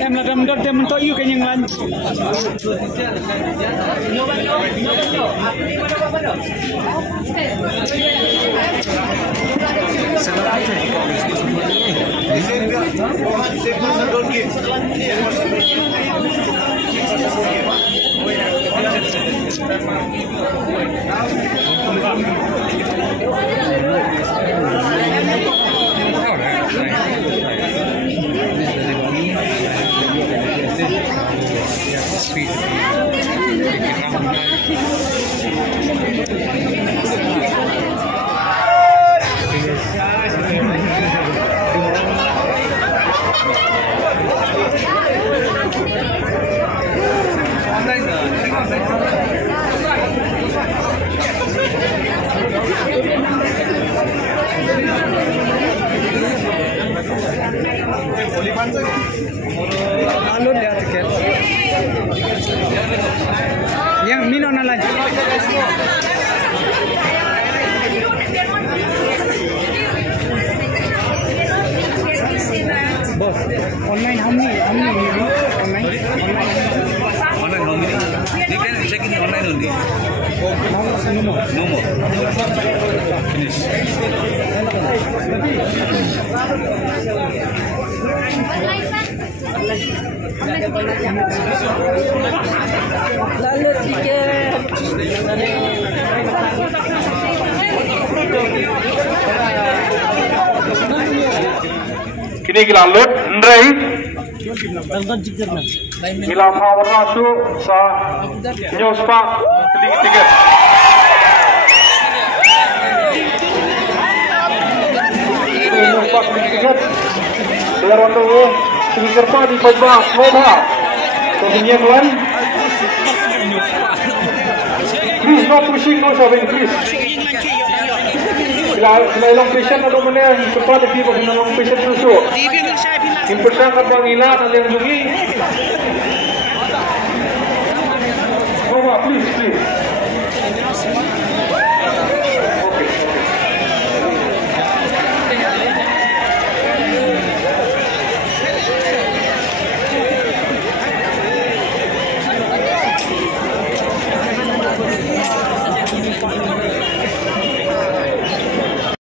Em là em mình tôi yêu cái những lần. Alun dia tiket. Yang minum lagi. Bos, online how many online? Online how many? They can check in online only. No more. Finish. Lalu tiket. Kini kita lalut, Ndrai. Kita mau masuk sa news pak klik tiket. News pak klik tiket. Biar untuk speaker pak di pojok bawah. Kemudian lain. Please no pushing, no shoving, please. Sila long patient atau mana cepat di bawah long patient masuk. Impulsan kapang ilat ada yang bunyi. Bawa please.